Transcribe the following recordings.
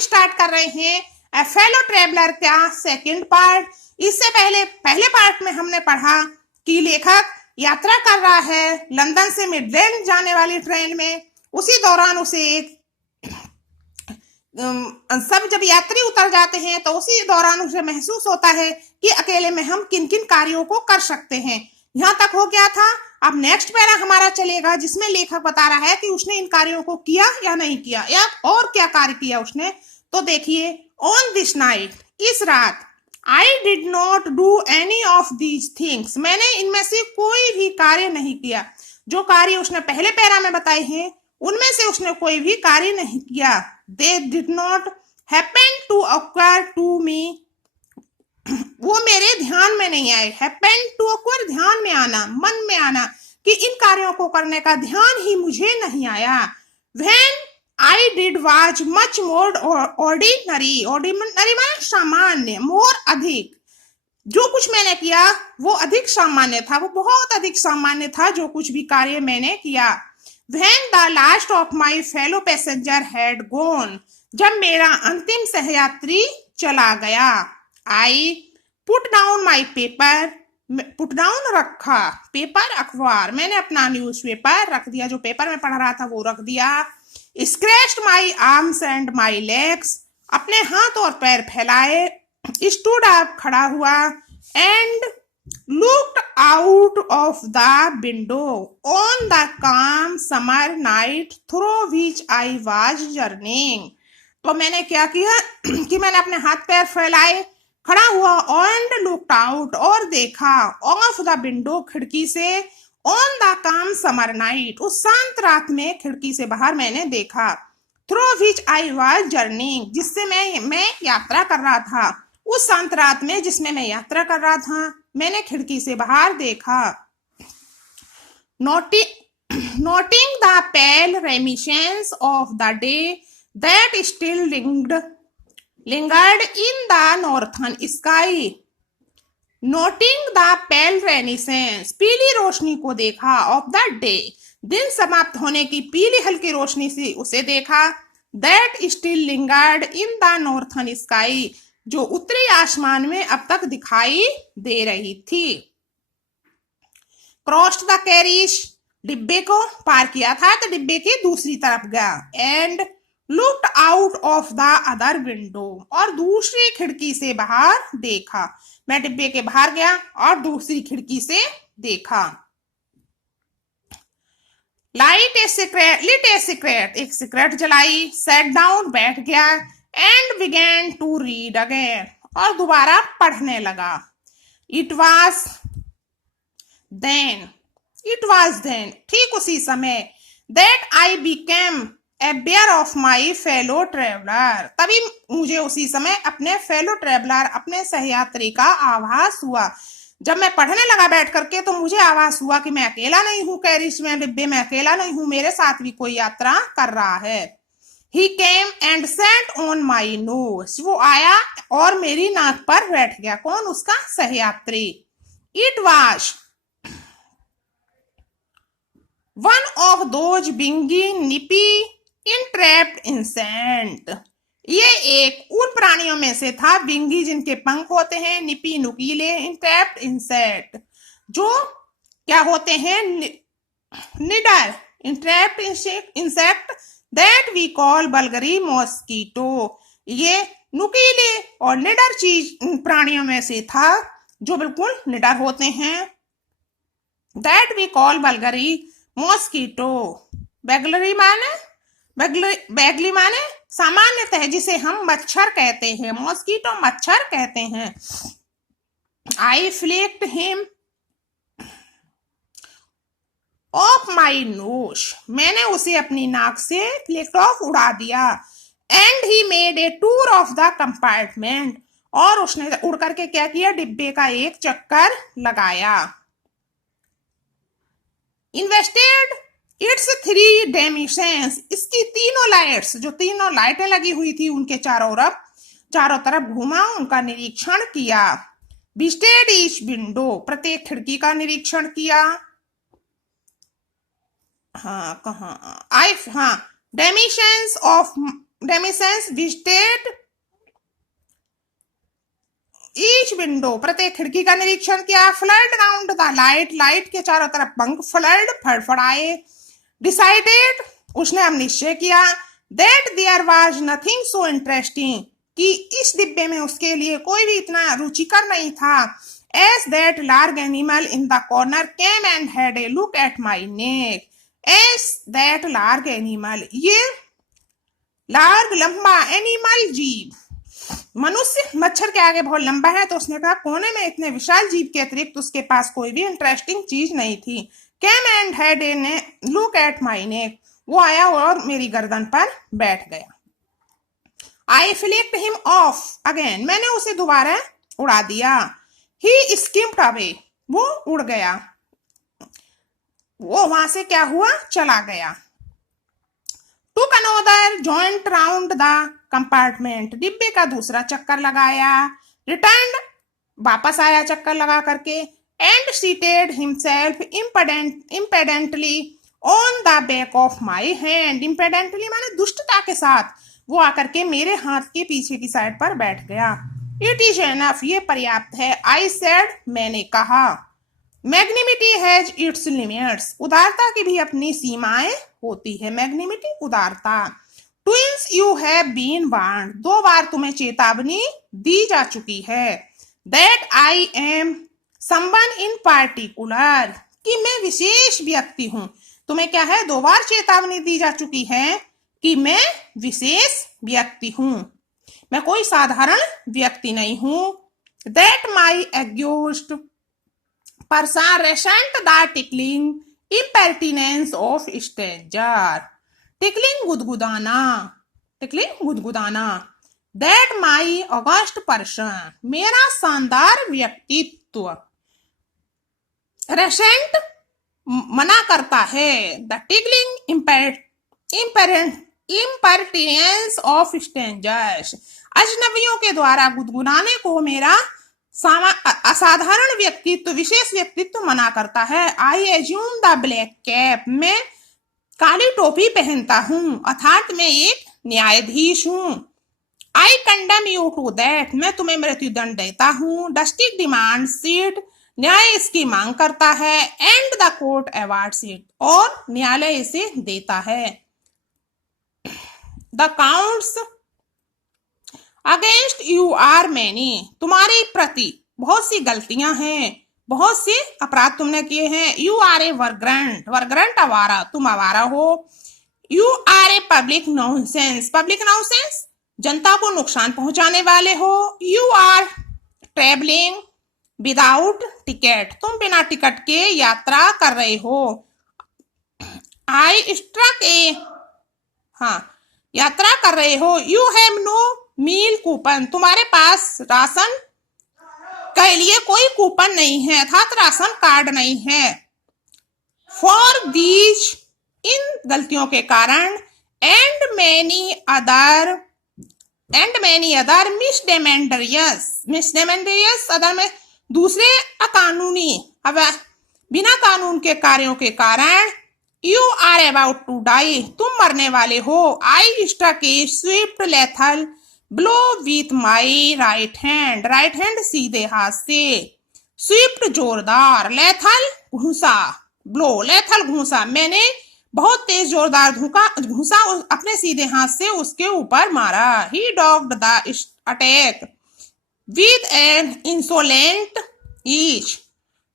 Start कर रहे हैं ए फेलो ट्रेवलर का सेकंड पार्ट। इससे पहले पार्ट में हमने पढ़ा कि लेखक यात्रा कर रहा है लंदन से मिडलैंड जाने वाली ट्रेन में। उसी दौरान उसे एक सब जब यात्री उतर जाते हैं तो उसी दौरान उसे महसूस होता है कि अकेले में हम किन किन कार्यों को कर सकते हैं। यहाँ तक हो गया था। अब नेक्स्ट पैरा हमारा चलेगा जिसमें लेखक बता रहा है कि उसने इन कार्यों को किया या नहीं किया या और क्या कार्य किया उसने। तो देखिए, ऑन दिस नाइट, इस रात, I did not do any of these things, मैंने इनमें से कोई भी कार्य नहीं किया। जो कार्य उसने पहले पैरा में बताए हैं उनमें से उसने कोई भी कार्य नहीं किया। They did not happen to occur to me, वो मेरे ध्यान में नहीं आए। हैपन टू ऑकर, ध्यान में आना, मन में आना, कि इन कार्यों को करने का ध्यान ही मुझे नहीं आया। When I did was much more ordinary, ordinary माने सामान्य, मोर अधिक, जो कुछ मैंने किया वो अधिक सामान्य था, वो बहुत अधिक सामान्य था जो कुछ भी कार्य मैंने किया। When the last of my fellow passenger had gone, जब मेरा अंतिम सहयात्री चला गया। I put down my paper, put down रखा, पेपर अखबार, मैंने अपना न्यूज़पेपर रख दिया, जो पेपर में पढ़ रहा था वो रख दिया। Stretched my arms and my legs, अपने हाथ और पैर फैलाए। Stood up, खड़ा हुआ। And looked out of the window on the calm summer night through which I was journeying। तो मैंने क्या किया कि मैंने अपने हाथ पैर फैलाए, खड़ा हुआ, and looked out, और देखा, of the window, खिड़की से, on the calm summer night, उस शांत रात में खिड़की से बाहर मैंने देखा। through which I was journeying, जिससे मैं यात्रा कर रहा था। उस शांत रात में जिसमें मैं यात्रा कर रहा था मैंने खिड़की से बाहर देखा। Noting the pale reminiscence of the day that still lingered in the northern sky। Noting the pale reminiscence, पीली रोशनी को देखा, of the day, दिन समाप्त होने की पीली हल्की रोशनी से उसे देखा। That still lingered in the northern sky, जो उत्तरी आसमान में अब तक दिखाई दे रही थी। क्रॉस्ड द कैरिज, डिब्बे को पार किया था तो डिब्बे की दूसरी तरफ गया। And looked out of the other window, और दूसरी खिड़की से बाहर देखा। मैं डिब्बे के बाहर गया और दूसरी खिड़की से देखा। lit a cigarette, एक सिगरेट जलाई। sat down, बैठ गया। And began to read again, और दोबारा पढ़ने लगा। It was then, ठीक उसी समय, that I became aware of my fellow traveler, तभी मुझे उसी समय अपने फेलो ट्रेवलर, अपने सहयात्री का आभास हुआ। जब मैं पढ़ने लगा बैठ करके तो मुझे आभास हुआ कि मैं अकेला नहीं हूँ, कैरिज में, डिब्बे में अकेला नहीं हूँ, मेरे साथ भी कोई यात्रा कर रहा है। He came and sat on my nose, वो आया और मेरी नाक पर बैठ गया। कौन? उसका सहयात्री। It was one of those bingy, nippy, entrapped insect, ये एक उन प्राणियों में से था, बिंगी जिनके पंख होते हैं, निपी नुकीले, इंट्रैप्ड इंसेक्ट, जो क्या होते हैं, निडर, entrapped insect, that we call vulgarly mosquito, ये नुकीले और निडर चीज प्राणियों में से था जो बिल्कुल निडर होते हैं। That we call vulgarly mosquito, बैगली माने सामान्यतः जिसे हम मच्छर कहते हैं, मॉस्किटो मच्छर कहते हैं। I flicked him off my nose, मैंने उसे अपनी नाक से फ्लिक्ट ऑफ उड़ा दिया। And he made a tour of the compartment, और उसने उड़ करके क्या किया, डिब्बे का एक चक्कर लगाया। इन्वेस्टेड इट्स 3 डायमेंशंस, इसकी तीनों लाइट्स, जो तीनों लाइटें लगी हुई थी उनके चारों तरफ घूमा, उनका निरीक्षण किया। विजिटेड ईच विंडो, प्रत्येक खिड़की का निरीक्षण किया। डायमेंशंस ऑफ डेमिसेंस विजिटेड ईच विंडो, प्रत्येक खिड़की का निरीक्षण किया। Flood round the light, light के चारों तरफ पंख फ्लड फड़फड़ाए। डिसाइडेड, उसने अब निश्चय किया। That there was nothing so interesting, कि इस डिब्बे में उसके लिए कोई भी इतना रुचिकर नहीं था। As that large animal in the corner came and had a look at my neck. As that large animal, ये लार्ज लंबा, एनिमल जीव, मनुष्य मच्छर के आगे बहुत लंबा है, तो उसने कहा कोने में इतने विशाल जीव के अतिरिक्त उसके पास कोई भी इंटरेस्टिंग चीज नहीं थी। Came and had a look at my neck, वो आया और मेरी गर्दन पर बैठ गया। I flicked him off again, मैंने उसे दोबारा उड़ा दिया। ही स्किम्ड अवे, वो उड़ गया, वो वहां से क्या हुआ, चला गया। took another joint round the compartment, डिब्बे का दूसरा चक्कर लगाया। returned, वापस आया चक्कर लगा करके। and seated himself impudently on the back of my hand, impudently माने दुष्टता के साथ, वो आकर के मेरे हाथ के पीछे की साइड पर बैठ गया। it is enough, ये पर्याप्त है। I said, मैंने कहा। मैग्निमिटी हैज इट्स लिमिट्स, उदारता की भी अपनी सीमाएं होती है। मैग्निमिटी, उदारता। Twins you have been warned, 2 बार तुम्हें चेतावनी दी जा चुकी है। That I am someone in particular, कि मैं विशेष व्यक्ति हूं। तुम्हें क्या है, 2 बार चेतावनी दी जा चुकी है कि मैं विशेष व्यक्ति हूं, मैं कोई साधारण व्यक्ति नहीं हूं। That my accused person resent the tickling impertinence of stranger, tickling गुदगुदाना, tickling गुदगुदाना। that my august person, मेरा शानदार व्यक्तित्व। resent, मना करता है। the tickling impertinence of strangers, अजनबियों के द्वारा गुदगुदाने को मेरा असाधारण व्यक्तित्व, विशेष व्यक्तित्व मना करता है। I assume the black cap, मैं काली टोपी पहनता हूँ, अर्थात मैं एक न्यायाधीश हूँ। I condemn you to that, मैं तुम्हें मृत्युदंड देता हूँ। डस्टिक डिमांड सीट, न्याय इसकी मांग करता है। And the court awards it, और न्यायालय इसे देता है। The counts against you are many, तुम्हारे प्रति बहुत सी गलतियां हैं, बहुत से अपराध तुमने किए हैं। यू आर ए वर्ग्रंट, वर्ग्रंट आवारा, तुम आवारा हो। You are a public nuisance, public nuisance, जनता को नुकसान पहुंचाने वाले हो। You are travelling without ticket, तुम बिना टिकट के यात्रा कर रहे हो। आई स्ट्रक ए, हाँ, यात्रा कर रहे हो। You have no meal coupon, तुम्हारे पास राशन के लिए कोई कूपन नहीं है, अर्थात राशन कार्ड नहीं है। फॉर दीज, इन गलतियों के कारण। एंड मैनी अदर मिसडेमेंडरियस, अदर में दूसरे अकानूनी, अब बिना कानून के कार्यों के कारण। You are about to die, तुम मरने वाले हो। I struck a swift lethal blow with my right hand, right hand सीधे हाथ से। स्विफ्ट जोरदार, लेथल घूसा, ब्लो लेथल घूसा, मैंने बहुत तेज जोरदार घूसा अपने सीधे हाथ से उसके ऊपर मारा। He dodged the attack with an insolent ease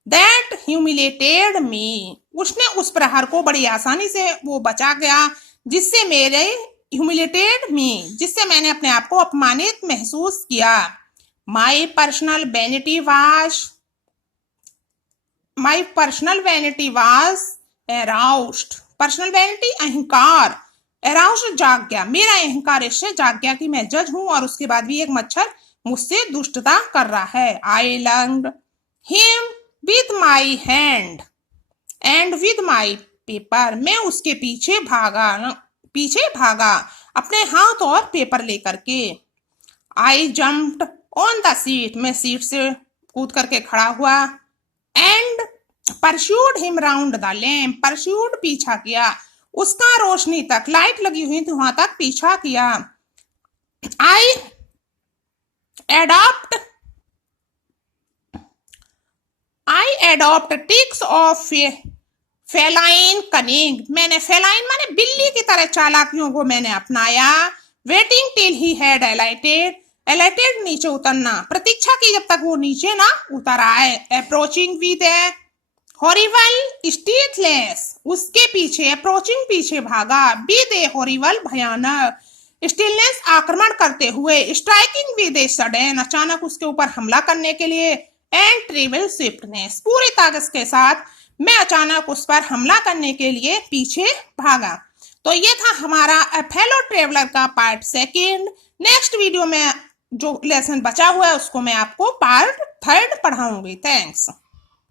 that humiliated me, उसने उस प्रहार को बड़ी आसानी से वो बचा गया, जिससे मेरे ह्यूमिलेटेड मी, जिससे मैंने अपने आप को अपमानित महसूस किया। My personal vanity was aroused, personal vanity अहंकार, एराउस्ड जाग गया, मेरा अहंकार इससे जाग गया कि मैं जज हूं और उसके बाद भी एक मच्छर मुझसे दुष्टता कर रहा है। I lunged him with my hand and with my paper, मैं उसके पीछे भागा अपने हाथ और पेपर लेकर के। I jumped on the seat, मैं सीट से कूद करके खड़ा हुआ। And pursued him round the lamp, pursued पीछा किया, उसका रोशनी तक, लाइट लगी हुई थी वहां तक पीछा किया। I adopt tricks of feline cunning, मैंने फेलाइन माने बिल्ली की तरह चालाकियों को मैंने अपनाया। Waiting till he had alighted नीचे उतरना, प्रतीक्षा की जब तक वो नीचे ना उतर आए। अप्रोचिंग विद ए हॉरिबल स्टीथलेस, उसके पीछे अप्रोचिंग पीछे भागा, विद ए हॉरिबल भयानक, स्टिलनेस आक्रमण करते हुए, स्ट्राइकिंग विद ए सडन अचानक उसके ऊपर हमला करने के लिए, एंड ट्रेवल स्विफ्टनेस पूरी ताकत के साथ मैं अचानक उस पर हमला करने के लिए पीछे भागा। तो ये था हमारा फेलो ट्रेवलर का पार्ट सेकंड। नेक्स्ट वीडियो में जो लेसन बचा हुआ है उसको मैं आपको पार्ट थर्ड पढ़ाऊंगी। थैंक्स।